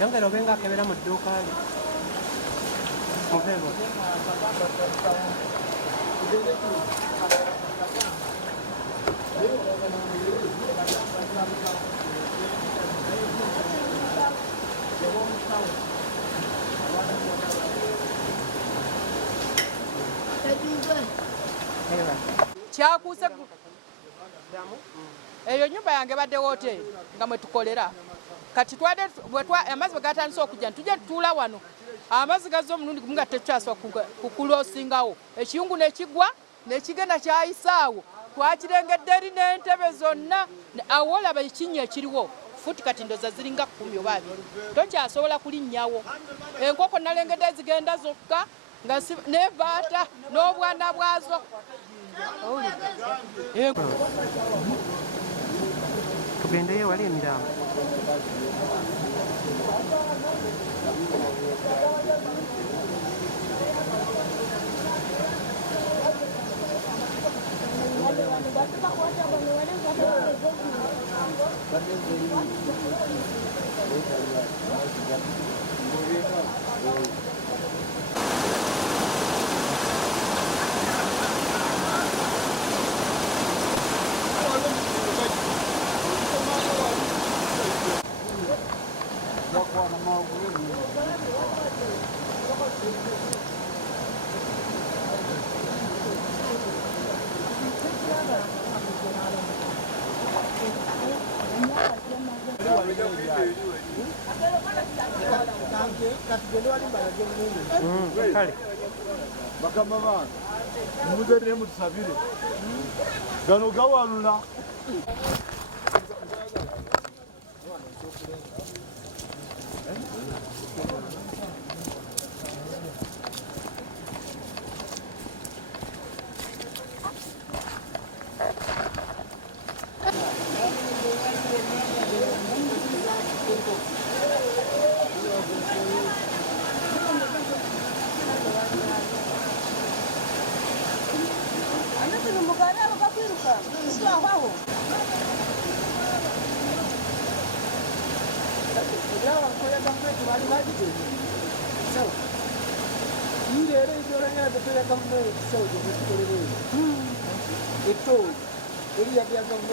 Yange lo venga que veramos duka. Movemos. Kyakuuse eyo nyumba yange badde wooteri nga mwe tukolera kati amazzi bwe gatandise okujja tujja tutuula wano amazzi gazze omulundi gumu nga tetukyaswa kukuloosingawo ekiyungu nekigwa nekigenda kyayisaawo twakirengedde eri n'entebe zonna awo olaba ekinnya ekiriwo futi kati ndoza ziringa 10 oba 2 tokyasobola kulinnyawo enkoko nalengedde zigenda zokka nga nebaata n'obwana bwazo tugendeyo wali emirambo bakama bana muzere mutusabire gano gawalula Itu, ini yang dia kamu